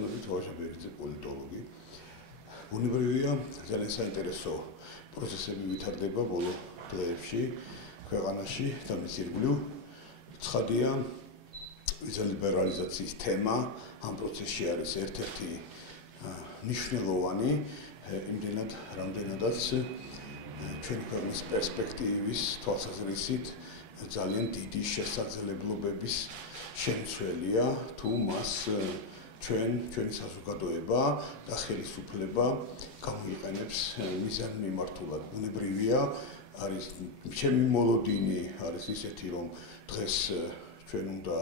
მოგესალმებით, ვაჟაბერიძე პოლიტოლოგი. უნებრივია ძალიან საინტერესო პროცესები ვითარდება ბოლო დღეებში ქვეყანაში და მის ირგვლივ. ცხადია, ვიზალიბერალიზაციის თემა ამ პროცესში არის ერთ-ერთი მნიშვნელოვანი, იმდენად რამდენადაც ჩვენი ქვეყნის პერსპექტივის თვალსაზრისით ძალიან დიდი შესაძლებლობების შემცველია თუ მას ჩვენი საზოგადოება და ხელისუფლება გამოიყენებს მიზანმიმართულად. ბუნებრივია არის ჩემი მოლოდინი არის ისეთი, რომ დღეს ჩვენ უნდა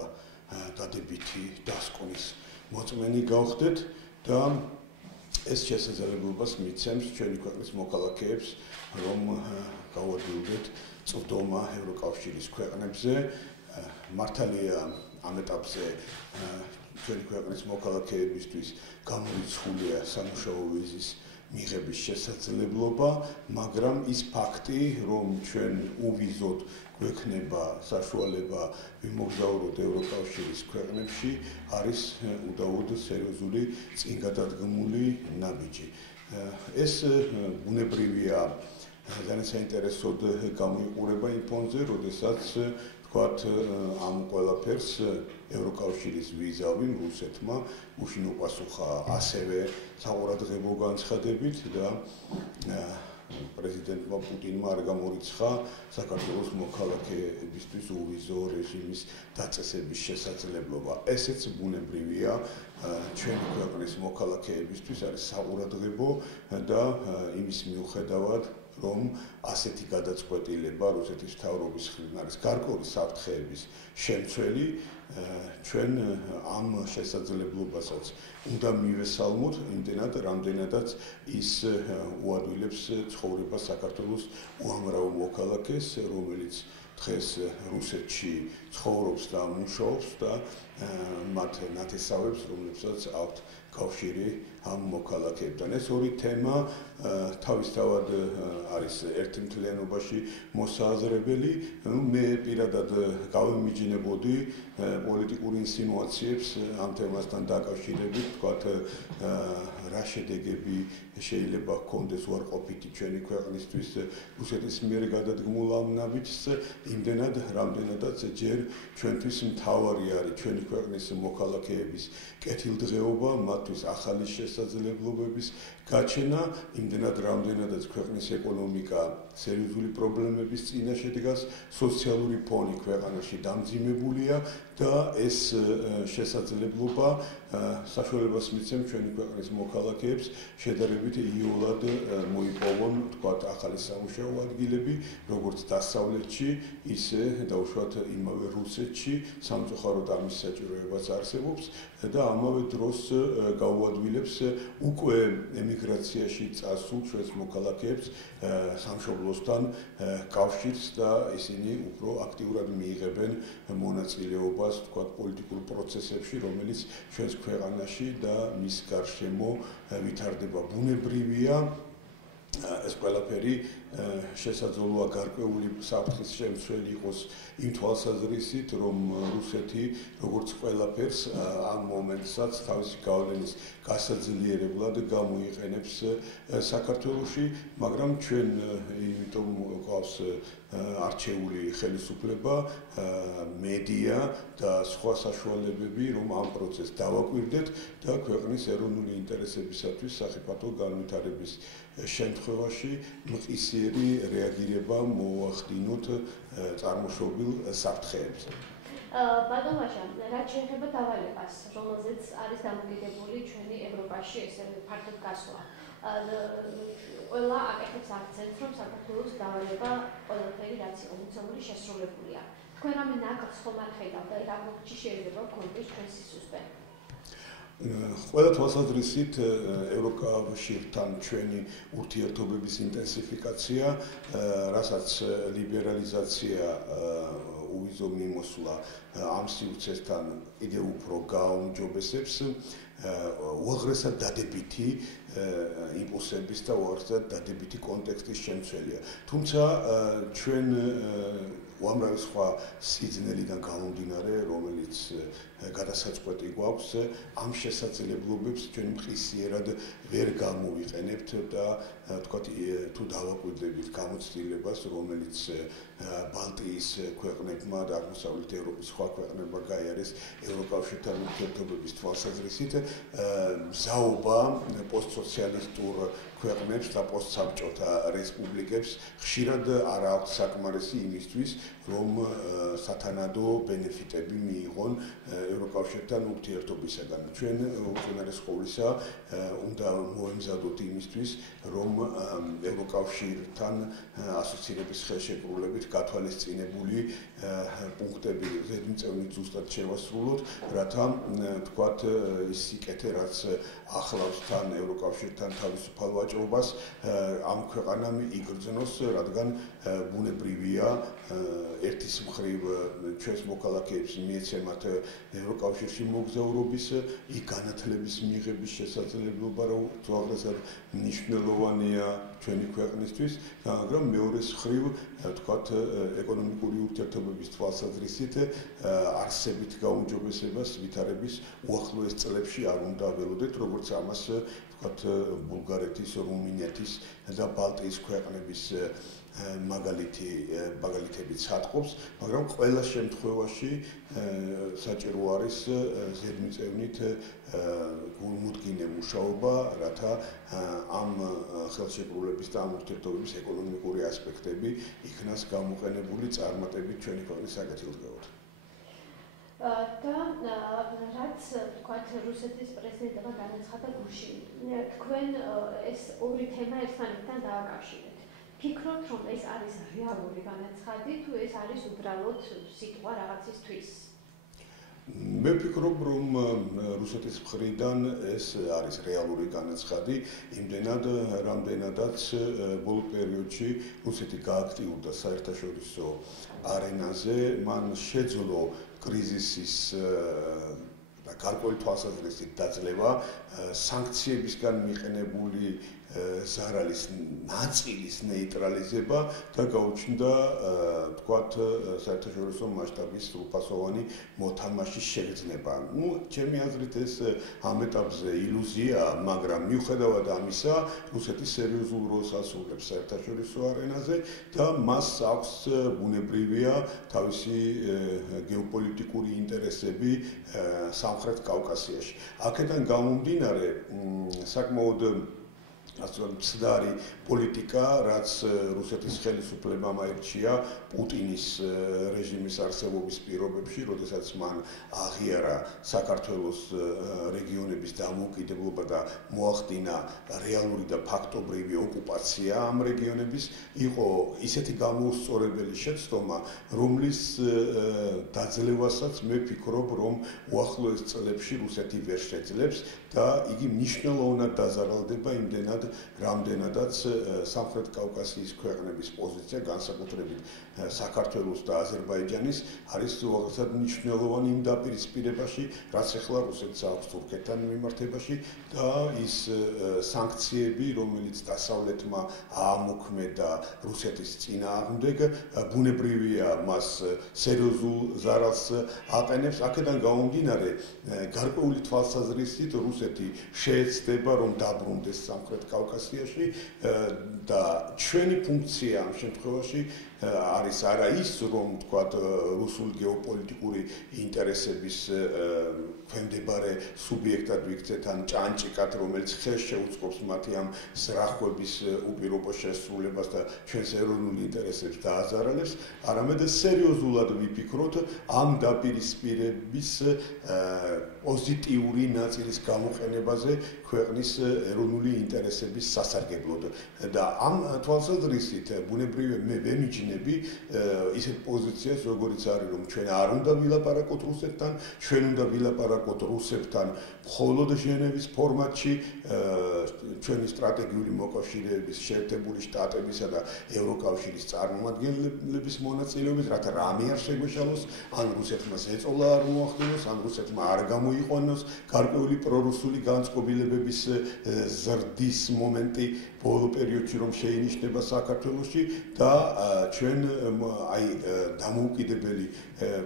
დადებითი დასკვნის მოწმენი გავხდეთ და ეს შესაძლებლობას მიცემს ჩვენი ქვეყნის მოქალაქეებს, რომ გავადვილდეთ წვდომა ევროკავშირის ქვეყნებზე. მართალია ამ ეტაპზე ჩვენი ქვეყნის მოქალაქეებისთვის გამორიცხულია სამუშაო ვიზის მიღების შესაძლებლობა, მაგრამ ის ფაქტი, რომ ჩვენ უვიზოდ გვექნება საშუალება ვიმოგზაუროთ ევროკავშირის ქვეყნებში, არის უდაოდ სერიოზული წინგადადგმული ნაბიჯი. ეს ბუნებრივია ძალიან საინტერესოდ გამოიყურება იმ ფონზე, როდესაც ვთქვათ, ამ ყველაფერს ევროკავშირის ვიზავი რუსეთმა უშინ უპასუხა ასევე საყურადღებო განცხადებით და პრეზიდენტმა პუტინმა არ გამორიცხა საქართველოს მოქალაქეებისთვის უვიზო რეჟიმის დაწესების შესაძლებლობა. ესეც ბუნებრივია ჩვენი ქვეყნის მოქალაქეებისთვის არის საყურადღებო და იმის მიუხედავად რომ ასეთი გადაწყვეტილება რუსეთის მთავრობის მხრიდან არის გარკვეული საფრთხეების შემცველი, ჩვენ ამ შესაძლებლობასაც უნდა მივესალმოთ იმდენად, რამდენადაც ის უადვილებს ცხოვრებას საქართველოს უამრავ მოქალაქეს, რომელიც დღეს რუსეთში ცხოვრობს და მუშაობს და მათ ნათესავებს, რომლებსაც აქვთ კავშირი ამ მოქალაქეებთან. ეს ორი თემა თავისთავად არის ერთმთლიანობაში მოსაზრებელი. მე პირადად გავემიჯნებოდი პოლიტიკურ ინსინუაციებს ამ თემასთან დაკავშირებით, ვთქვათ, რა შედეგები შეიძლება ჰქონდეს უარყოფითი ჩვენი ქვეყნისთვის რუსეთის მიერ გადადგმულ ამ ნაბიჯს, იმდენად, რამდენადაც ჯერ ჩვენთვის მთავარი არის ჩვენი ქვეყნის მოქალაქეების კეთილდღეობა, მათთვის ახალი შესაძლებლობების გაჩენა, იმდენად, რამდენადაც ქვეყნის ეკონომიკა სერიოზული პრობლემების წინაშე დგას, სოციალური ფონი ქვეყანაში დამძიმებულია და ეს შესაძლებლობა საშუალებას მიცემს ჩვენი ქვეყნის მოქალაქეებს შედარებით იოლად მოიპოვონ, ვთქვათ, ახალი სამუშაო ადგილები, როგორც დასავლეთში, ისე დაუშვათ იმავე რუსეთში, სამწუხაროდ ამის საჭიროებაც არსებობს და ამავე დროს გაუადვილებს უკვე ემიგრაციაში წასულ ჩვენს მოქალაქეებს სამშობლოსთან კავშირს და ისინი უფრო აქტიურად მიიღებენ მონაწილეობას, ვთქვათ, პოლიტიკურ პროცესებში, რომელიც ჩვენს ქვეყანაში და მის გარშემო ვითარდება. ბუნებრივია ეს ყველაფერი შესაძლოა გარკვეული საფრთხის შემცველი იყოს იმ თვალსაზრისით, რომ რუსეთი როგორც ყველაფერს ამ მომენტსაც თავისი გავლენის გასაძლიერებლად გამოიყენებს საქართველოში, მაგრამ ჩვენ იმიტომ გვყავს არჩეული ხელისუფლება, მედია და სხვა საშუალებები, რომ ამ პროცესს დავაკვირდეთ და ქვეყნის ეროვნული ინტერესებისათვის სახიფათო განვითარების შემთხვევაში მყისიერი რეაგირება მოვახდინოთ წარმოშობილ საფრთხეებზე. ბატონოაშა, რაც შეეხება დავალებას, რომელზეც არის დამოკიდებული ჩვენი ევროპაში ესე ფართოდ გასვლა. ყველა აკეთებს აქცენტს, რომ საქართველოს დავალება ყველაფერი რაც იყო მიცემული შესრულებულია. თქვენ ამ ნაკრს ხომ არ ხედავთ და რა მოგჭი შეიძლება გქონდეს ჩვენ სისუსტე? ყველა თვალსაზრისით ევროკავშირთან ჩვენი ურთიერთობების ინტენსიფიკაცია, რასაც ლიბერალიზაცია უვიზო მიმოსვლა ამ სივრცესთან კიდევ უფრო გააუმჯობესებს უაღრესად დადებითი იმპულსების და უაღრესად დადებითი კონტექსტის შემცველია. თუმცა ჩვენ უამრავი სხვა სიძნელიდან გამომდინარე, რომელიც გადასაწყვეტი გვაქვს, ამ შესაძლებლობებს ჩვენ მხისიერად ვერ გამოვიყენებთ და თქვათ თუ დავაკვირდებით გამოცდილებას, რომელიც ბალტიის ქვეყნებმა და აღმოსავლეთ ევროპის სხვა ქვეყნებმა გაიარეს ევროკავშირთან ურთიერთობების თვალსაზრისით, მზაობა პოსტსოციალისტურ ქვეყნებს და პოსტსაბჭოთა რესპუბლიკებს ხშირად არ აქვს საკმარისი იმისთვის, რომ სათანადო ბენეფიტები მიიღონ ევროკავშირთან ურთიერთობისაგან. ჩვენ უწინარეს ყოვლისა უნდა მოემზადოთ იმისთვის, რომ ევროკავშირთან ასოცირების ხელშეკრულებით გათვალისწინებული პუნქტები ზედმიწევნით ზუსტად შევასრულოთ, რათა თქვათ ის სიკეთე, რაც ახლავს თან ევროკავშირთან თავისუფალ ვაჭრობას, ამ ქვეყანამ იგრძნოს, რადგან ბუნებრივია ერთის მხრივ ჩვენს მოქალაქეებს მიეცემათ ევროკავშირში მოგზაურობის, იქ განათლების მიღების შესაძლებლობა, რომ თვალსაზრისით მნიშვნელოვანია ჩვენი ქვეყნისთვის, მაგრამ მეორეს მხრივ, თქვათ, ეკონომიკური ურთიერთობების თვალსაზრისით არსებით გაუმჯობესებას ვითარების უახლოეს წლებში არ უნდა ველოდეთ, როგორც ამას თქვათ ბულგარეთის, რუმინეთის და ბალტიის ქვეყნების მაგალითებიც ატყობს, მაგრამ ყველა შემთხვევაში საჭირო არის ზედმიწევნით გულმოდგინე მუშაობა, რათა ამ ხელშეკრულების და ამ ურთიერთობების ეკონომიკური ასპექტები იქნას გამოყენებული წარმატებით ჩვენი ქვეყნის საკეთილდღეოდ. და რაც თქვათ რუსეთის პრეზიდენტმა განაცხადა გუშინ, თქვენ ეს ორი თემა ერთმანეთთან დააკავშირეთ. ფიქრობთ, რომ ეს არის რეალური განაცხადი, თუ ეს არის უბრალოდ სიტყვა რაღაცისთვის? მე ვფიქრობ, რომ რუსეთის მხრიდან ეს არის რეალური განაცხადი, იმდენად, რამდენადაც ბოლო პერიოდში რუსეთი გააქტიურდა საერთაშორისო არენაზე, მან შეძლო კრიზისის და გარკვეული თვალსაზრისით დაძლევა, სანქციებისგან მიყენებული ზარალის ნაწილის ნეიტრალიზება და გაუჩნდა თქვათ საერთაშორისო მასშტაბის სრულფასოვანი მოთამაშის შეგრძნება. ჩემი აზრით ეს ამ ეტაპზე ილუზია, მაგრამ მიუხედავად ამისა, რუსეთი სერიოზულ როლს ასრულებს საერთაშორისო არენაზე და მას აქვს ბუნებრივია თავისი გეოპოლიტიკური ინტერესები სამხრეთ კავკასიაში. აქედან გამომდინარე, საკმაოდ მცდარი პოლიტიკა, რაც რუსეთის ხელისუფლებამ აირჩია პუტინის რეჟიმის არსებობის პირობებში, როდესაც მან აღიარა საქართველოს რეგიონების დამოუკიდებლობა და მოახდინა რეალური და ფაქტობრივი ოკუპაცია ამ რეგიონების, იყო ისეთი გამოუსწორებელი შეცდომა, რომლის დაძლევასაც მე ვფიქრობ, რომ უახლოეს წლებში რუსეთი ვერ შეძლებს და იგი მნიშვნელოვნად დაზარალდება იმდენად, რამდენადაც სამხრეთ კავკასიის ქვეყნების პოზიცია, განსაკუთრებით საქართველოს და აზერბაიჯანის, არის უაღრესად მნიშვნელოვანი იმ დაპირისპირებაში, რაც ახლა რუსეთს აქვს თურქეთთან მიმართებაში და ის სანქციები, რომელიც დასავლეთმა აამოქმედა რუსეთის წინააღმდეგ, ბუნებრივია მას სერიოზულ ზარალს აყენებს. აქედან გამომდინარე, გარკვეული თვალსაზრისით რუსეთი შეეცდება, რომ დაბრუნდეს სამხრეთ კავკასიაში და ჩვენი ფუნქცია ამ შემთხვევაში არის არა ის, რომ თქვათ რუსულ გეოპოლიტიკური ინტერესების ქვემდებარე სუბიექტად ვიქცეთ ან ჭანჭიკად, რომელიც ხელს შეუწყობს მათი ამ ზრახვების უპირობო შესრულებას და ჩვენს ეროვნულ ინტერესებს დააზარალებს, არამედ სერიოზულად ვიფიქროთ ამ დაპირისპირების პოზიტიური ნაწილის გამოყენებაზე ქვეყნის ეროვნული ინტერესების სასარგებლოდ. და ამ თვალსაზრისით ბუნებრივია მე ვემიჯნები ისეთ პოზიციას, როგორიც არის, რომ ჩვენ არ უნდა ვილაპარაკოთ რუსეთთან, ჩვენ უნდა ვილაპარაკოთ რუსებთან მხოლოდ ჟენევის ფორმატში, ჩვენი სტრატეგიული მოკავშირეების, შეერთებული შტატებისა და ევროკავშირის წარმომადგენლების მონაწილეობით, რათა რამე არ შეგვეშალოს, ან რუსეთმა ზეწოლა არ მოახდინოს, ან რუსეთმა არ გამოიყვანოს გარკვეული პრორუსული განწყობილებების ზრდის მომენტი ბოლო პერიოდში რომ შეინიშნება საქართველოში და ჩვენ აი დამოუკიდებელი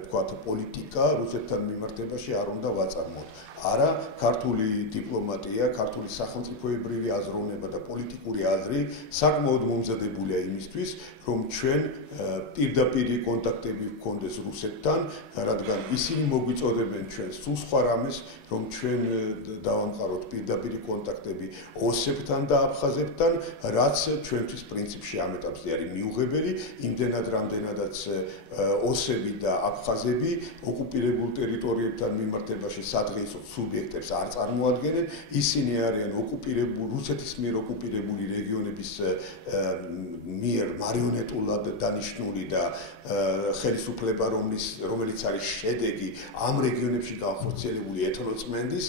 თქვათ პოლიტიკა რუსეთთან მიმართებაში არ უნდა ვაწარმოოთ. არა ქართული დიპლომატია, ქართული სახელმწიფოებრივი აზროვნება და პოლიტიკური აზრი საკმაოდ მომზადებულია იმისთვის, რომ ჩვენ პირდაპირი კონტაქტები გქონდეს რუსეთთან, რადგან ისინი მოგვიწოდებენ ჩვენს სულ სხვა რამეს, რომ ჩვენ დავამყაროთ პირდაპირი კონტაქტები ოსებთან და აფხაზებთან, რაც ჩვენთვის პრინციპში ამ ეტაპზე არის მიუღებელი, იმდენად რამდენადაც ოსები და აფხაზები ოკუპირებულ ტერიტორიებთან მიმართებაში სადღეისო სუბიექტებს არ წარმოადგენენ, ისინი არიან რუსეთის მიერ ოკუპირებული რეგიონების მიერ მარიონეტულად დანიშნული და ხელისუფლება, რომელიც არის შედეგი ამ რეგიონებში განხორციელებული ეთნოწმენდის,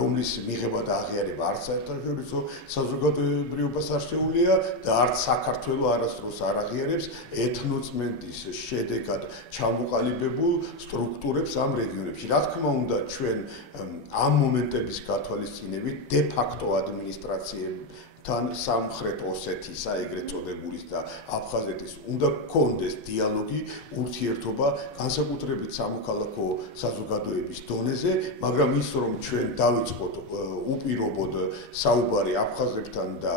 რომლის მიღება და აღიარება არც საერთაშორისო საზოგადოებრივობას არ შეუძლია და არც საქართველოს არასდროს არ აღიარებს ეთნოწმენდის შედეგად ჩამოყალიბებულ სტრუქტურებს ამ რეგიონებში. რა თქმა უნდა, ჩვენ ამ მომენტების გათვალისწინებით de facto ადმინისტრაციებთან სამხრეთ ოსეთისა, ეგრეთ წოდებული და აფხაზეთის უნდა გქონდეს დიალოგი, ურთიერთობა, განსაკუთრებით სამოქალაქო საზოგადოების დონეზე, მაგრამ ის რომ ჩვენ დავიწყოთ უპირობოდ საუბარი აფხაზებთან და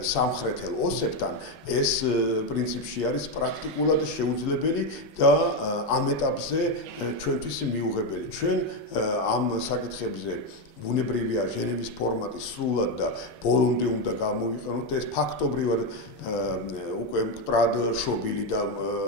სამხრეთელ ოსებთან, ეს პრინციპში არის პრაქტიკულად შეუძლებელი და ამ ეტაპზე ჩვენთვის მიუღებელი. ჩვენ ამ საკითხებზე ბუნებრივია ჟენევის ფორმატი სრულად და ბოლომდე უნდა გამოვიყენოთ ეს ფაქტობრივად უკვე მკვდრად შობილი და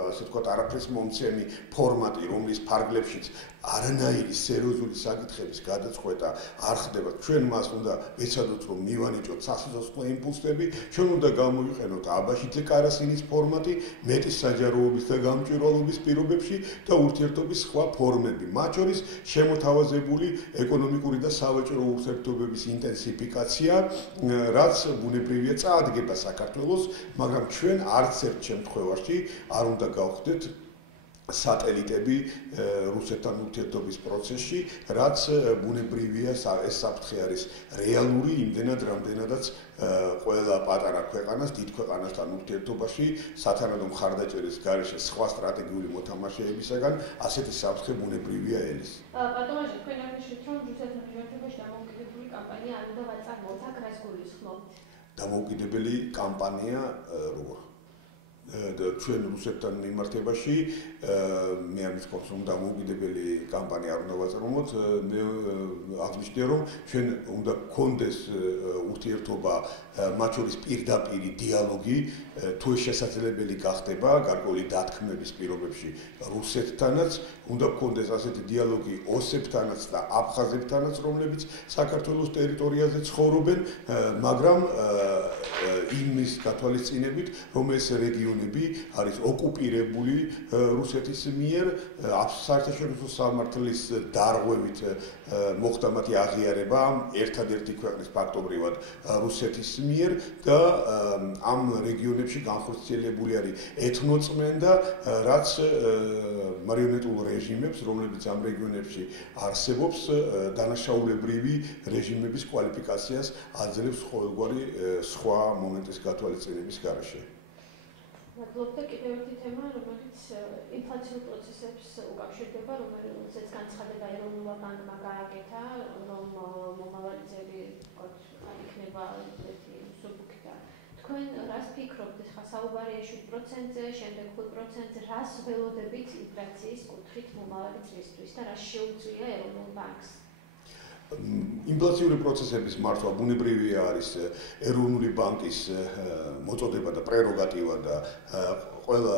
ასე ვთქვათ არაფრის მომცემი ფორმატი, რომლის ფარგლებშიც არანაირი სერიოზული საკითხების გადაწყვეტა არ ხდება. ჩვენ მას უნდა ვეცადოთ, რომ მივანიჭოთ სასიცოცხლო იმპულსები, ჩვენ უნდა გამოვიყენოთ აბაშიძე კარასინის ფორმატი, მეტის საჯაროობის და გამჭვირვალობის პირობებში და ურთიერთობის სხვა ფორმები, მათ შორის შემოთავაზებული ეკონომიკური და სავაჭრო ურთიერთობების ინტენსიფიკაცია, რაც ბუნებრივია წაადგება საქართველოს, მაგრამ ჩვენ არც ერთ შემთხვევაში არ უნდა გავხდეთ სატელიტები რუსეთთან ურთიერთობის პროცესში, რაც ბუნებრივია ეს საფრთხე არის რეალური იმდენად, რამდენადაც ყველა პატარა ქვეყანას, დიდ ქვეყანასთან ურთიერთობაში სათანადო მხარდაჭერის გარეშე სხვა სტრატეგიული მოთამაშეებისაგან ასეთი საფრთხე ბუნებრივია ელის. პატონაჟი, თქვენ აღნიშნეთ, რომ რუსეთთან მიმართებაში დამოუკიდებელი კამპანია არ უნდა ვაწარმოოთ, აქ რას გულისხმობთ? დამოუკიდებელი კამპანია როგორ? ჩვენ რუსეთთან მიმართებაში მე ამის კონსუმ დამოუკიდებელი კამპანია არ უნდა ვაწარმოოთ, მე აღნიშნე რომ ჩვენ უნდა გქონდეს ურთიერთობა, მათ შორის პირდაპირი დიალოგი, თუ ეს შესაძლებელი გახდება გარკვეული დათქმების პირობებში რუსეთთანაც, უნდა გქონდეს ასეთი დიალოგი ოსებთანაც და აფხაზებთანაც, რომლებიც საქართველოს ტერიტორიაზე ცხოვრობენ, მაგრამ იმის გათვალისწინებით, რომ ეს რეგიონები არის ოკუპირებული რუსეთის მიერ, საერთაშორისო სამართლის დარღვევით მოხდა მათი აღიარება ერთადერთი ქვეყნის ფაქტობრივად რუსეთის მიერ და ამ რეგიონებში განხორციელებული არის ეთნოწმენდა, რაც მარიონეტულ რეჟიმებს, რომლებიც ამ რეგიონებში არსებობს, დანაშაულებრივი რეჟიმების კვალიფიკაციას აძლევს ყოველგვარი სხვა მომენტის გათვალისწინების გარეშე. მადლობთ და კიდევ ერთი თემა, რომელიც ინფლაციურ პროცესებს უკავშირდება, რომელსაც განცხადება ეროვნულმა ბანკმა გააკეთა, რომ მომავალი წელი იქნება ერთი მსუბუქი და თქვენ რას ფიქრობთ, ხა საუბარია 7%-ზე, შემდეგ 5%-ზე, რას ველოდებით ინფლაციის კუთხით მომავალი წლისთვის და რას შეუძლია ეროვნულ ბანკს? ინფლაციური პროცესების მართვა ბუნებრივია არის ეროვნული ბანკის მოწოდება და პრეროგატივა და ყველა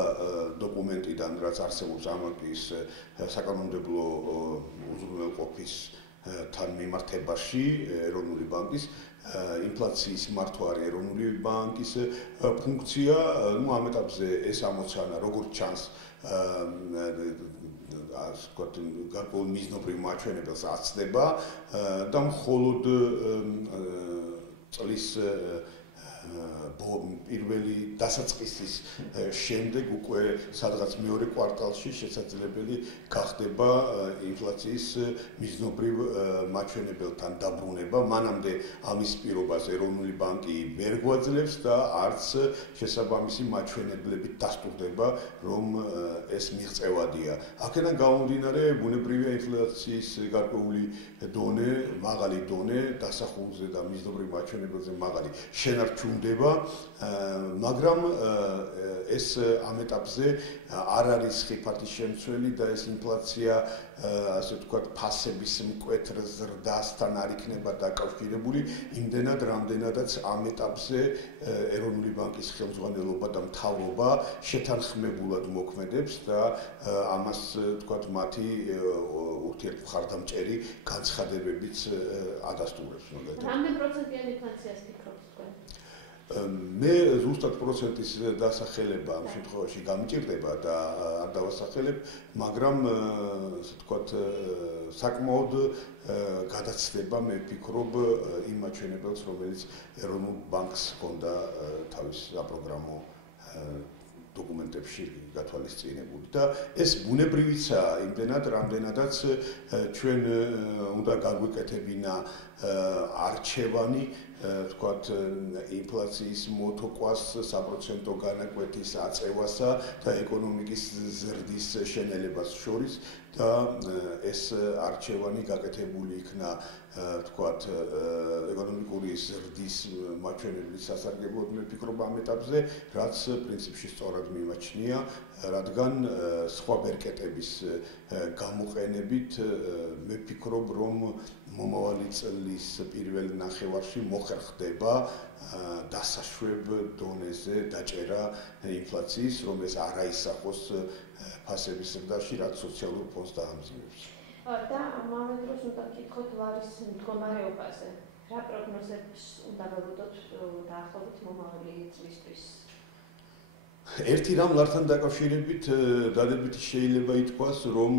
დოკუმენტიდან, რაც არსებობს ამ ბანკის საკანონმდებლო უზრუნველყოფისთან მიმართებაში ეროვნული ბანკის ინფლაციის მართვა არის ეროვნული ბანკის ფუნქცია, ამ ეტაპზე ეს ამოცანა როგორც ჩანს გარკვეულ მიზნობრივ მაჩვენებელს აცდება და მხოლოდ წლის პირველი დასაწყისის შემდეგ უკვე სადღაც მეორე კვარტალში შესაძლებელი გახდება ინფლაციის მიზნობრივ მაჩვენებელთან დაბრუნება. მანამდე ამის პირობას ეროვნული ბანკი ვერ გვაძლევს და არც შესაბამისი მაჩვენებლებით დასტურდება, რომ ეს მიღწევადია. აქედან გამომდინარე, ბუნებრივია ინფლაციის გარკვეული დონე, მაღალი დონე დასახულზე და მიზნობრივ მაჩვენებელზე მაღალი შენარჩუნდება, მაგრამ ეს ამ ეტაპზე არ არის ხიფათის შემცველი და ეს ინფლაცია, ასე ვთქვათ, ფასების მკვეთრ ზრდასთან არ იქნება დაკავშირებული, იმდენად, რამდენადაც ამ ეტაპზე ეროვნული ბანკის ხელმძღვანელობა და მთავრობა შეთანხმებულად მოქმედებს და ამას, ვთქვათ, მათი ურთიერთმხარდამჭერი განცხადებებიც ადასტურებს. რამდენ პროცენტიან ინფლაციას ფიქრობთ თქვენ? მე ზუსტად პროცენტის დასახელება ამ შემთხვევაში გამიჭირდება და არ დავასახელებ, მაგრამ ასე ვთქვათ, საკმაოდ გადაცდება, მე ვფიქრობ, იმ მაჩვენებელს, რომელიც ეროვნულ ბანკს ჰქონდა თავის საპროგრამო დოკუმენტებში გათვალისწინებული და ეს ბუნებრივიცაა იმდენად, რამდენადაც ჩვენ უნდა გაგვეკეთებინა არჩევანი, ვთქვათ, ინფლაციის მოთოყვას, საპროცენტო განაკვეთის აწევასა და ეკონომიკის ზრდის შენელებას შორის და ეს არჩევანი გაკეთებული იქნა, ვთქვათ, ეკონომიკური ზრდის მაჩვენებლის სასარგებლოდ, მე ვფიქრობ ამ ეტაპზე, რაც პრინციპში სწორად მიმაჩნია, რადგან სხვა ბერკეტების გამოყენებით მე ვფიქრობ, რომ მომავალი წლის პირველ ნახევარში მოხერხდება დასაშვებ დონეზე დაჭერა ინფლაციის, რომ ეს არ აისახოს ფასების ზრდაში, რაც სოციალურ ფონს დაამძიმებს. და ამავე დროს უნდა ვკითხოთ ლარის მდგომარეობაზე. რა პროგნოზებს უნდა გავუდოთ დაახლოებით მომავალი წლისთვის? ერთი რამ ლართან დაკავშირებით დადებითი შეიძლება ითქვას, რომ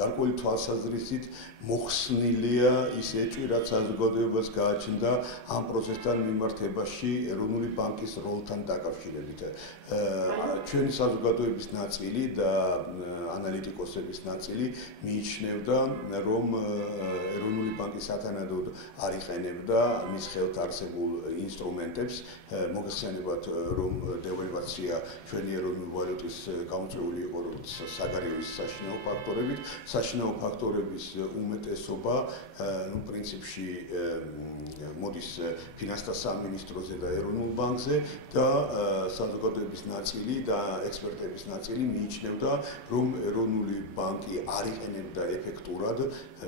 გარკვეული თვალსაზრისით მოხსნილია ის ეჭვი, რაც საზოგადოებას გააჩნდა ამ პროცესთან მიმართებაში ეროვნული ბანკის როლთან დაკავშირებით. ჩვენი საზოგადოების ნაწილი და ანალიტიკოსების ნაწილი მიიჩნევდა, რომ ეროვნული ბანკი სათანადოდ არ იყენებდა მის ხელთ არსებულ ინსტრუმენტებს, მოგეხსენებათ, რომ დევალვაცია ჩვენი ეროვნული ვალუტის გამოწვეული იყო საგარეო საშინაო ფაქტორებით, საშინაო ფაქტორების უმეტესობა, პრინციპში მოდის ფინანსთა სამინისტროზე და ეროვნულ ბანკზე და საზოგადოების ნაწილი და ექსპერტების ნაწილი მიიჩნევდა, რომ ეროვნული ბანკი არ იყენებდა ეფექტურად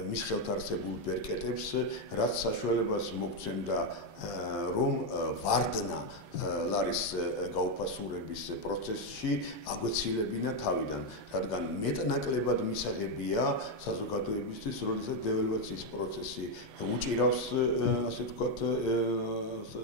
მის ხელთ არსებულ ბერკეტებს, რაც საშუალებას მოგცემდა, რომ ვარდნა ლარის გაუფასურების პროცესში აგვეცილებინა თავიდან, რადგან მეტნაკლებად მისაღებია საზოგადოებისთვის, როდესაც დევალვაციის პროცესი უჭირავს, ასე ვთქვათ,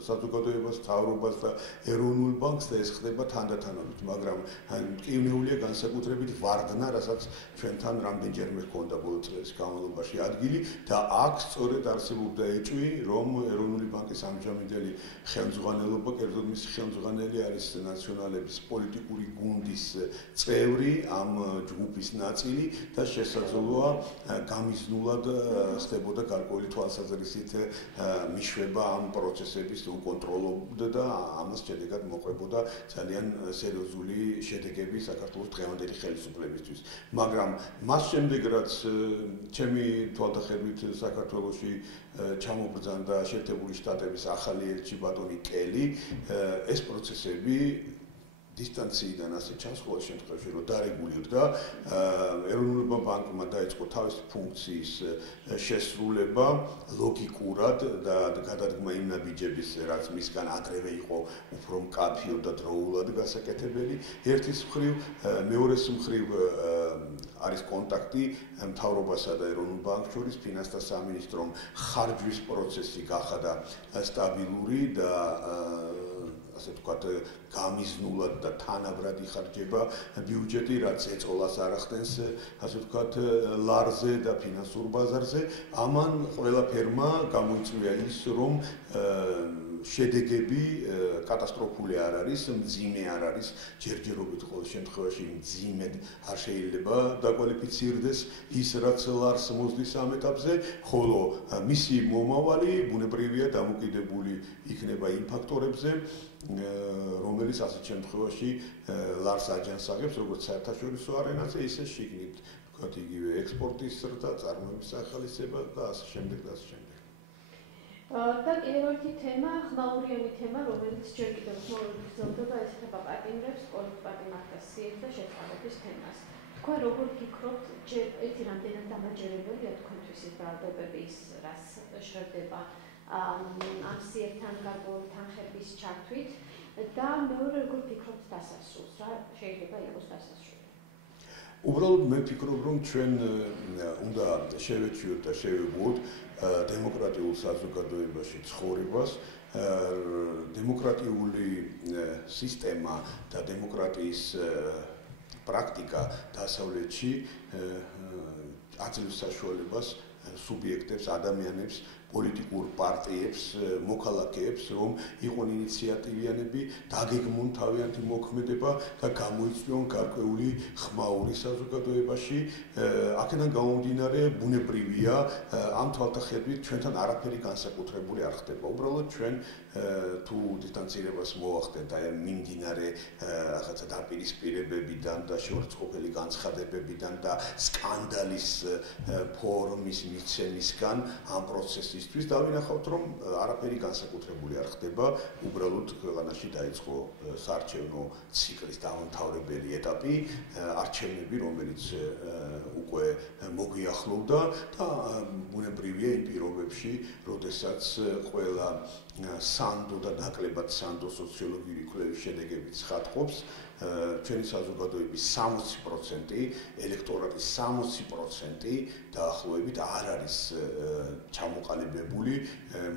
საზოგადოებას, მთავრობას და ეროვნულ ბანკს და ეს ხდება თანდათანობით, მაგრამ მტკივნეულია განსაკუთრებით ვარდნა, რასაც ჩვენთან რამდენჯერმე ჰქონდა ბოლო წლების განმავლობაში ადგილი და აქ სწორედ არსებობდა ეჭვი, რომ ეროვნული ბანკის ამჟამინდელი ხელმძღვანელობა, კერძოდ მისი ხელმძღვანელი არის ნაციონალების პოლიტიკური გუნდის წევრი, ამ ჯგუფის ნაწილი და შესაძლოა გამიზნულად ხდებოდა გარკვეული თვალსაზრისით მიშვება ამ პროცესების უკონტროლობდა და ამას შედეგად მოყვებოდა ძალიან სერიოზული შედეგები საქართველოს დღევანდელი ხელისუფლებისთვის. მაგრამ მას შემდეგ, რაც ჩემი თვალთახედვით საქართველოში ჩამობრძანდა შეერთებული შტატების ახალი ელჩი ბატონი კელი, ეს პროცესები დისტანციიდან ასე ჩანს ყოველ შემთხვევაში, რომ დარეგულირდა, ეროვნულმა ბანკმა დაიწყო თავისი ფუნქციის შესრულება ლოგიკურად და გადადგმა იმ ნაბიჯების, რაც მისგან ადრევე იყო უფრო მკაფიო და დროულად გასაკეთებელი. ერთის მხრივ, მეორეს მხრივ არის კონტაქტი მთავრობასა და ეროვნულ ბანკს შორის, ფინანსთა სამინისტრომ ხარჯვის პროცესი გახადა სტაბილური და ასე ვთქვათ, გამიზნულად და თანაბრად იხარჯება ბიუჯეტი, რაც ეწოლას არ ახდენს, ასე ვთქვათ, ლარზე და ფინანსურ ბაზარზე. ამან ყველაფერმა გამოიწვია ის, რომ შედეგები კატასტროფული არ არის, მძიმე არ არის, ჯერჯერობით ყოველ შემთხვევაში მძიმედ არ შეიძლება დაკვალიფიცირდეს ის, რაც ლარს მოსდის ამ ეტაპზე, ხოლო მისი მომავალი ბუნებრივია დამოკიდებული იქნება იმ ფაქტორებზე, რომელიც ასეთ შემთხვევაში ლარს აჯანსაღებს, როგორც საერთაშორისო არენაზე, ისე შიგნით, ვთქვათ, იგივე ექსპორტის და წარმოების ახალისება და ასე შემდეგ და ასე შემდეგ. და კიდევ ერთი თემა, ხმაურიანი თემა, რომელიც ჯერ კიდევ ხმაურით გრძელდება, ეს ეხება პატიმრებს, პოლიტპატიმართა სიებს და შეწყალების თემას. თქვენ როგორ ფიქრობთ, ჯერ ერთი რამდენად დამაჯერებელია თქვენთვის ის ბრალდებების, რაც შევდება ამ სიებთან გარკვეული თანხების ჩართვით და მეორე როგორ ფიქრობთ დასასრულს, რა შეიძლება იყოს დასასრული? უბრალოდ მე ვფიქრობ, რომ ჩვენ უნდა შევეჩიოთ და შევეგუოთ დემოკრატიულ საზოგადოებაში ცხოვრებას, დემოკრატიული სისტემა და დემოკრატიის პრაქტიკა დასავლეთში აძლევს საშუალებას სუბიექტებს, ადამიანებს, პოლიტიკურ პარტიებს, მოქალაქეებს, რომ იყვნენ ინიციატივიანები, დაგეგმონ თავიანთი მოქმედება და გამოიწვიონ გარკვეული ხმაური საზოგადოებაში. აქედან გამომდინარე, ბუნებრივია, ამ თვალსაჩინით ჩვენთან არაფერი განსაკუთრებული არ ხდება. უბრალოდ ჩვენ თუ დისტანცირებას მოვახდენთ აი მიმდინარე რაღაცა დაპირისპირებებიდან და შეურაცხყოფელი განცხადებებიდან და სკანდალის ფორმის მიცემისგან ამ პროცესისთვის დავინახავთ, რომ არაფერი განსაკუთრებული არ ხდება, უბრალოდ ქვეყანაში დაიწყო საარჩევნო ციკლის დამამთავრებელი ეტაპი, არჩევნები, რომელიც უკვე მოგვიახლოვდა და ბუნებრივია იმ პირობებში, როდესაც ყველა სანდო და ნაკლებად სანდო სოციოლოგიური კვლევის შედეგებით ცხადყოფს, ჩვენი საზოგადოების 60%, ელექტორატის 60% დაახლოებით არ არის ჩამოყალიბებული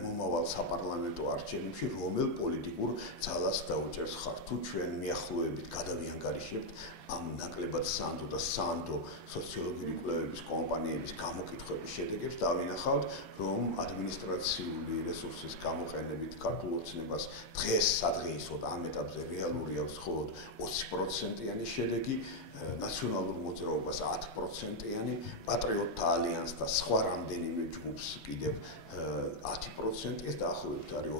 მომავალ საპარლამენტო არჩევნებში, რომელ პოლიტიკურ ძალას დაუჭერს ხარ. თუ ჩვენ მიახლოებით გადავიანგარიშებთ ამ ნაკლებად სანდო და სანდო სოციოლოგიური კვლევების კომპანიების გამოკითხვების შედეგებს, დავინახავთ, რომ ადმინისტრაციული რესურსის გამოყენებით ქართულ ოცნებას დღეს სადღეისოდ ამ ეტაპზე რეალური აქვს მხოლოდ 20%-იანი შედეგი, ნაციონალურ მოძრაობას 10%-იანი, პატრიოტთა ალიანსს და სხვა რამდენიმე ჯგუფს კიდევ 10%-ის დაახლოებით არის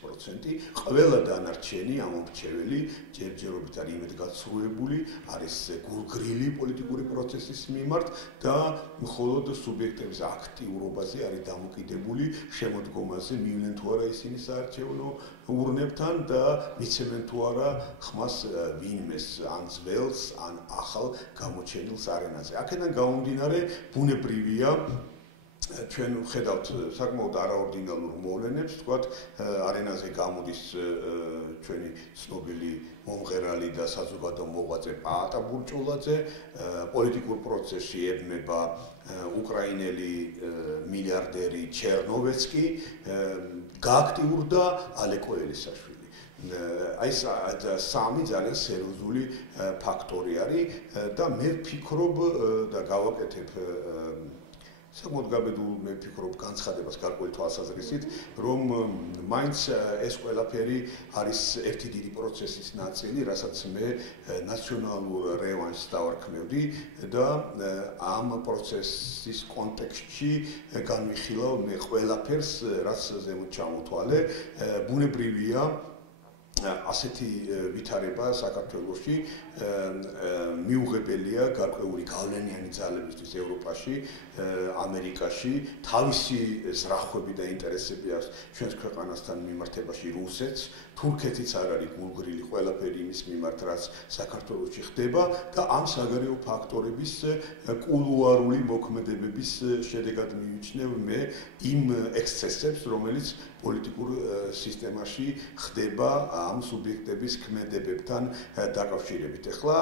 40%. ყველა დანარჩენი ამომრჩეველი ჯერჯერობით არის იმედგაცრუებული, არის გულგრილი პოლიტიკური პროცესის მიმართ და მხოლოდ სუბიექტების აქტიურობაზე არის დამოკიდებული, შემოდგომაზე მივლენ თუ არა ისინი საარჩევნო ურნებთან და მიცემენ თუ არა ხმას ვინმეს, ან ძველს, ან ახალ გამოჩენილს არენაზე. აქედან გამომდინარე, ბუნებრივია ჩვენ ვხედავთ საკმაოდ არაორდინალურ მოვლენებს, ვთქვათ, არენაზე გამოდის ჩვენი ცნობილი მომღერალი და საზოგადო მოღვაწე პაატა ბურჭულაძე, პოლიტიკურ პროცესში ებმება უკრაინელი მილიარდერი ჩერნოვეცკი, გააქტიურდა ალეკო ელისაშვილი. აი სამი ძალიან სერიოზული ფაქტორი არის და მე ვფიქრობ და გავაკეთებ საკმაოდ გაბედულ მე ვფიქრობ განცხადებას გარკვეული თვალსაზრისით, რომ მაინც ეს ყველაფერი არის ერთი დიდი პროცესის ნაწილი, რასაც მე ნაციონალურ რევანშს დავარქმევდი და ამ პროცესის კონტექსტში განვიხილავ მე ყველაფერს, რაც ზემოთ ჩამოთვალე, ბუნებრივია ასეთი ვითარება საქართველოში მიუღებელია გარკვეული გავლენიანი ძალებისთვის ევროპაში, ამერიკაში, თავისი ზრახვები და ინტერესები აქვს ჩვენს ქვეყანასთან მიმართებაში რუსეთს, თურქეთიც არ არის გულგრილი ყველაფერი იმის მიმართ, რაც საქართველოში ხდება და ამ საგარეო ფაქტორების კულუარული მოქმედებების შედეგად მივიჩნევ მე იმ ექსცესებს, რომელიც პოლიტიკურ სისტემაში ხდება ამ სუბიექტების ქმედებებთან დაკავშირებით. ეხლა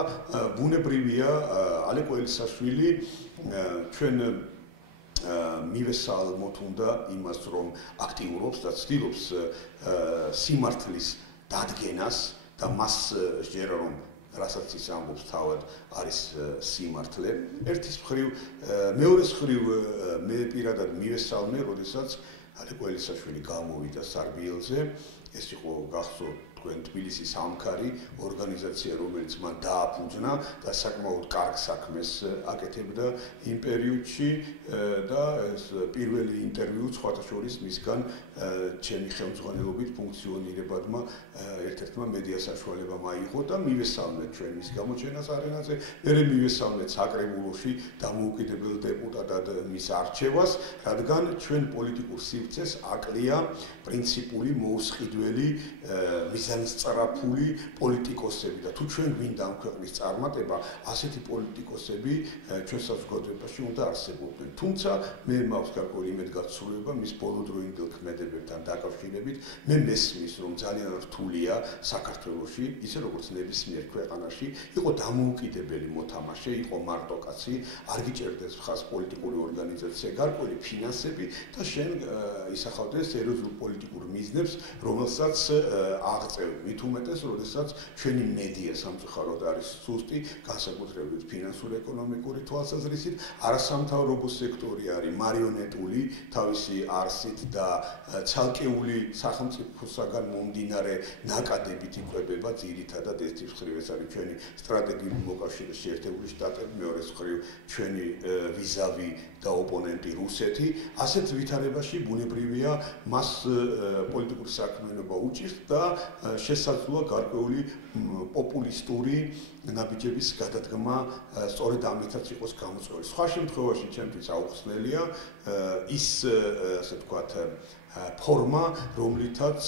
ბუნებრივია ალეკო ელისაშვილი ჩვენ მივესალმოთ უნდა იმას, რომ აქტიურობს და ცდილობს სიმართლის დადგენას და მას სჯერა რომ რასაც ის ამბობს თავად არის სიმართლე. ერთის მხრივ, მეორეს მხრივ მე პირადად მივესალმე, როდესაც ალეკო ელისაშვილი გამოვიდა სარბიელზე ეს იყო გახსოვთ თქვენ თბილისის ამქარი ორგანიზაცია, რომელიც მან დააფუძნა და საკმაოდ კარგ საქმეს აკეთებდა იმ პერიოდში და ეს პირველი ინტერვიუ სხვათა შორის მისგან ჩემი ხელმძღვანელობით ფუნქციონირებადმა ერთ-ერთმა მედია საშუალებამ აიღო და მივესალმეთ ჩვენ მის გამოჩენას არენაზე, მერე მივესალმეთ საკრებულოში დამოუკიდებელ დეპუტატად მის არჩევას, რადგან ჩვენ პოლიტიკურ სივრცეს აკლია პრინციპული მოუსყიდველი მიზანსწრაფული პოლიტიკოსები და თუ ჩვენ გვინდა ამ ქვეყნის წარმატება, ასეთი პოლიტიკოსები ჩვენ საზოგადოებაში უნდა არსებობდნენ. თუმცა მე მაქვს გარკვეული იმედგაცრუება მის ბოლოდროინდელ ქმედებებთან დაკავშირებით. მე მესმის, რომ ძალიან რთულია საქართველოში, ისე როგორც ნებისმიერ ქვეყანაში, იყო დამოუკიდებელი მოთამაშე, იყო მარტოკაცი, არ გიჭერდეს ხას პოლიტიკური ორგანიზაცია, გარკვეული ფინანსები და შენ ისახავდეს სერიოზულ პოლიტიკურ მიზნებს, რომელსაც აღწევ. მით უმეტეს, როდესაც ჩვენი მედია სამწუხაროდ არის სუსტი, განსაკუთრებით ფინანსურ-ეკონომიკური თვალსაზრისით, არასამთავრობო სექტორი არის მარიონეტული თავისი არსით და ცალკეული სახელმწიფოსაგან მომდინარე ნაკადებით იკვებება ძირითადად ეს მხრივ ეს არის ჩვენი სტრატეგიული მოკავშირე შეერთებული შტატები, მეორე მხრივ ჩვენი ვიზავი და ოპონენტი რუსეთი. ასეთ ვითარებაში ბუნებრივია მას პოლიტიკური საქმიანობა უჭირს და შესაძლოა გარკვეული პოპულისტური ნაბიჯების გადადგმა სწორედ ამითაც იყოს გამოწვეული. სხვა შემთხვევაში ჩემთვის აუხსნელია ის ასე ვთქვათ ფორმა, რომლითაც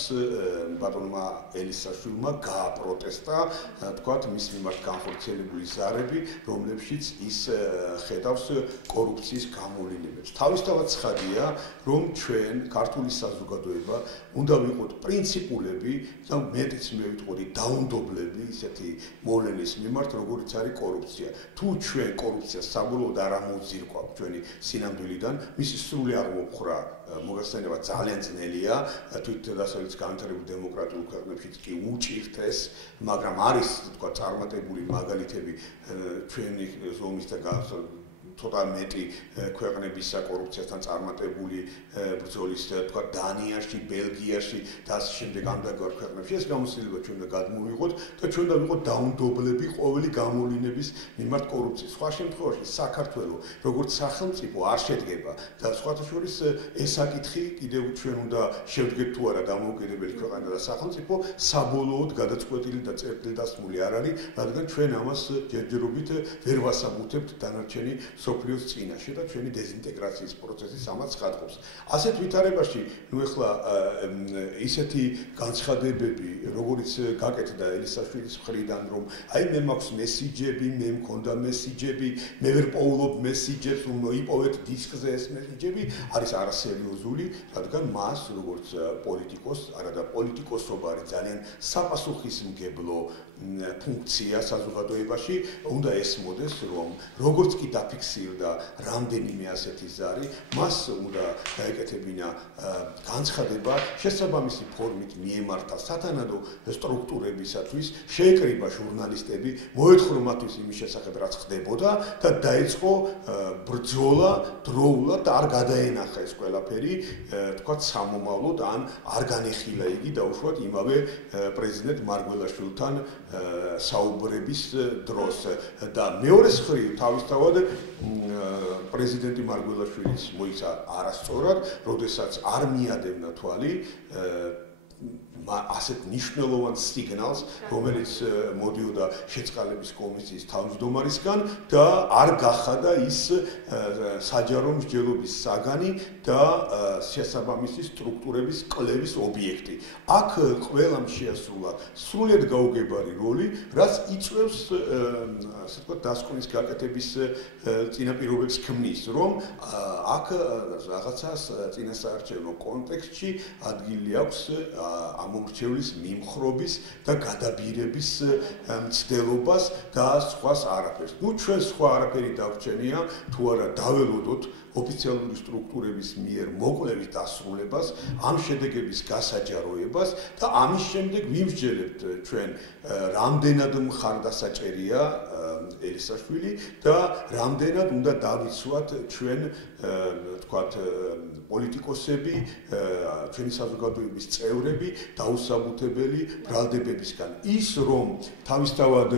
ბატონმა ელისაშვილმა გააპროტესტა, ვთქვათ, მის მიმართ განხორციელებული ზარები, რომლებშიც ის ხედავს კორუფციის გამოვლინებებს. თავისთავად ცხადია, რომ ჩვენ ქართული საზოგადოება უნდა ვიყოთ პრინციპულები და მეტიც მე ვიტყოდი დაუნდობლები ისეთი მოვლენის მიმართ, როგორიც არის კორუფცია. თუ ჩვენ კორუფციას საბოლოოდ არ ამოვზირკვავთ ჩვენი სინამდვილიდან, მისი სრული აღმოფხვრა მოგახსენება ძალიან ძნელია, თვითდასავლეთის განვითარებულ დემოკრატიულ ქვეყნებშიც კი უჭირთ ეს, მაგრამ არის თქვა წარმატებული მაგალითები ჩვენი ზომის და ცოტა მეტი ქვეყნებისა კორუფციასთან წარმატებული ბრძოლის თქვა დანიაში, ბელგიაში და ასე შემდეგ ამდაგარ ქვეყნებში ეს გამოცდილება ჩვენ უნდა გადმოვიღოთ და ჩვენ უნდა ვიყოთ დაუნდობლები ყოველი გამოვლინების მიმართ კორუფციის. სხვა შემთხვევაში საქართველოს როგორც სახელმწიფო არ შედგება და სხვათა შორის ეს საკითხი კიდევ ჩვენ უნდა შევდგეთ თუ არა დამოუკიდებელი ქვეყანა და სახელმწიფო საბოლოოდ გადაწყვეტილი და წერტილდასმული არ არის, რადგან ჩვენ ამას ჯერჯერობით ვერ ვასაბუთებთ დანარჩენი სოფლიოს წინაშე და ჩვენი დეზინტეგრაციის პროცესის ამაც ხატავს. ასეთ ვითარებაში, ნუ ეხლა ისეთი განცხადებები, როგორიც გაკეთდა ელისაშვილის მხრიდან, რომ აი მე მაქვს მესიჯები, მე მქონდა მესიჯები, მე ვერ პოულობ მესიჯებს, რომ იპოვეთ დისკზე ეს მესიჯები, არის არასერიოზული, რადგან მას როგორც პოლიტიკოს, არადა პოლიტიკოსობა არის ძალიან საპასუხისმგებლო ფუნქცია საზოგადოებაში, უნდა ესმოდეს, რომ როგორც კი დაფიქსირდა რამდენიმე ასეთი ზარი, მას უნდა გაეკეთებინა განცხადება შესაბამისი ფორმით მიემართა სათანადო სტრუქტურებისათვის, შეეკრიბა ჟურნალისტები, მოეთხრო მათთვის იმის შესახებ, რაც ხდებოდა და დაიწყო ბრძოლა დროულად და არ გადაენახა ეს ყველაფერი, თქვათ სამომავლოდ ან არ განეხილა იგი დაუშვათ იმავე პრეზიდენტ მარგველაშვილთან საუბრების დროს და მეორე მხრივ თავისთავად პრეზიდენტი მარგველაშვილის მოიცა არასწორად, როდესაც არ მიადევნა თვალი ასეთ მნიშვნელოვან სიგნალს, რომელიც მოდიოდა შეწყალების კომისიის თავმჯდომარისგან და არ გახადა ის საჯარო მსჯელობის საგანი და შესაბამისი სტრუქტურების კლევის ობიექტი. აქ ყველამ შეასრულა სრულიად გაუგებარი როლი, რაც იწვევს ასე ვთქვათ დასკვნის გაკეთების წინაპირობებს ქმნის, რომ აქ რაღაცას წინასაარჩევნო კონტექსტში ადგილი აქვს ამომრჩევლის მიმხრობის და გადაბირების მცდელობას და სხვას არაფერს. ნუ ჩვენ სხვა არაფერი დაგვჩენია, თუ არა დაველოდოთ ოფიციალური სტრუქტურების მიერ მოკვლევის დასრულებას, ამ შედეგების გასაჯაროებას და ამის შემდეგ ვიმსჯელებთ ჩვენ რამდენად მხარდასაჭერია ელისაშვილი და რამდენად უნდა დავიცვათ ჩვენ თქვათ პოლიტიკოსები, ჩვენი საზოგადოების წევრები დაუსაბუთებელი ბრალდებებისგან. ის რომ თავისთავად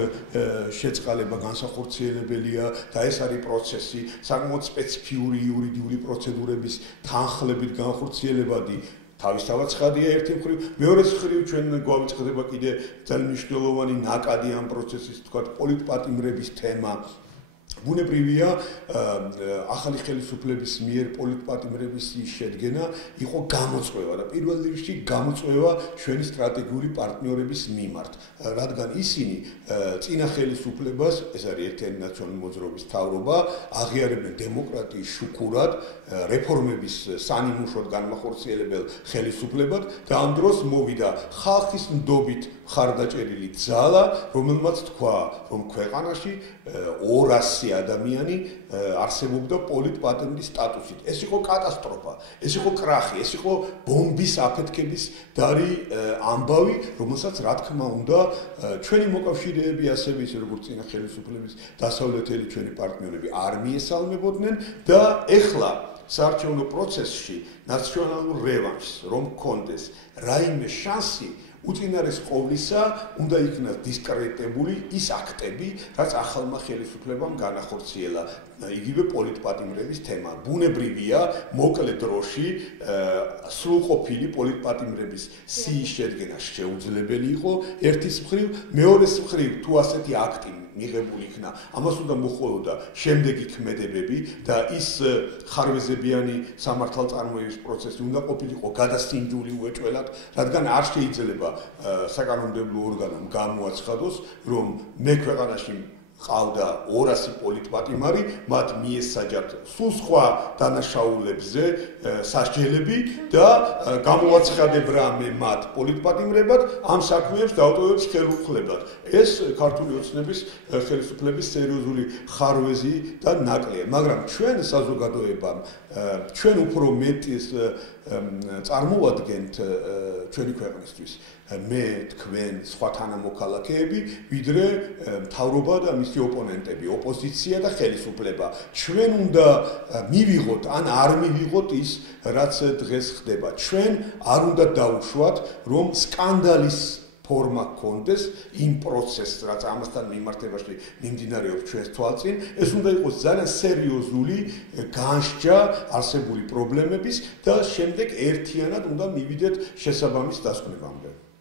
შეწყალება განსახორციელებელია და ეს არის პროცესი, საკმაოდ სპეციფიური იურიდიული პროცედურების თანხლებით განხორციელებადი თავისთავად ცხადია ერთი მხრივ, მეორე მხრივ ჩვენ გვავიწყდება კიდე ძალიან მნიშვნელოვანი ნაკადი ამ პროცესის, თქვათ, პოლიტპატიმრების თემა. ბუნებრივია, ახალი ხელისუფლების მიერ პოლიტპატიმრების შედგენა იყო გამოწვევა და პირველ რიგში გამოწვევა ჩვენი სტრატეგიული პარტნიორების მიმართ, რადგან ისინი წინა ხელისუფლებას, ეს არის ერთიანი ნაციონალური მოძრაობის მთავრობა, აღიარებენ დემოკრატიის შუქურად, რეფორმების სანიმუშოდ განმახორციელებელ ხელისუფლებად და ამ დროს მოვიდა ხალხის ნდობით მხარდაჭერილი ძალა, რომელმაც თქვა, რომ ქვეყანაში 200 ადამიანი არსებობდა პოლიტპატიმრის სტატუსით. ეს იყო კატასტროფა, ეს იყო კრახი, ეს იყო ბომბის აფეთქების დარი ამბავი, რომელსაც რა თქმა უნდა ჩვენი მოკავშირეები, ასევე ისე როგორც წინა ხელისუფლების დასავლეთელი ჩვენი პარტნიორები არ მიესალმებოდნენ და ეხლა საარჩევნო პროცესში ნაციონალურ რევანშს რომ გქონდეს რაიმე შანსი უწინარეს ყოვლისა უნდა იქნას დისკრედიტებული ის აქტები, რაც ახალმა ხელისუფლებამ განახორციელა იგივე პოლიტპატიმრების თემა. ბუნებრივია, მოკლე დროში სრულყოფილი პოლიტპატიმრების სიის შედგენა შეუძლებელი იყო ერთის მხრივ, მეორეს მხრივ თუ ასეთი აქტი მიღებული იქნა, ამას უნდა მოხდოდა შემდეგი ქმედებები და ის ხარვეზებიანი სამართალწარმოების პროცესი უნდა ყოფილიყო გადასინჯული უეჭველად, რადგან არ შეიძლება საკანონმდებლო ორგანომ გამოაცხადოს, რომ მე ქვეყანაში ყავდა 200 პოლიტპატიმარი, მათ მიესაჯათ სულ სხვა დანაშაულებზე სასჯელები და გამოაცხადებ რამე მათ პოლიტპატიმრებად, ამ საქმეებს დავტოვებს ხელუხლებად. ეს ქართული ოცნების ხელისუფლების სერიოზული ხარვეზი და ნაკლია, მაგრამ ჩვენ საზოგადოებამ ჩვენ უფრო მეტის წარმოვადგენთ ჩვენი ქვეყნისთვის მე თქვენ სხვა თანამოქალაქეები, ვიდრე მთავრობა და მისი ოპონენტები, ოპოზიცია და ხელისუფლება. ჩვენ უნდა მივიღოთ ან არ მივიღოთ ის, რაც დღეს ხდება. ჩვენ არ უნდა დავუშვათ, რომ სკანდალის ფორმა გქონდეს იმ პროცესს, რაც ამასთან მიმართებაში მიმდინარეობს ჩვენს თვალწინ, ეს უნდა იყოს ძალიან სერიოზული განსჯა არსებული პრობლემების და შემდეგ ერთიანად უნდა მივიდეთ შესაბამის დასკვნებამდე.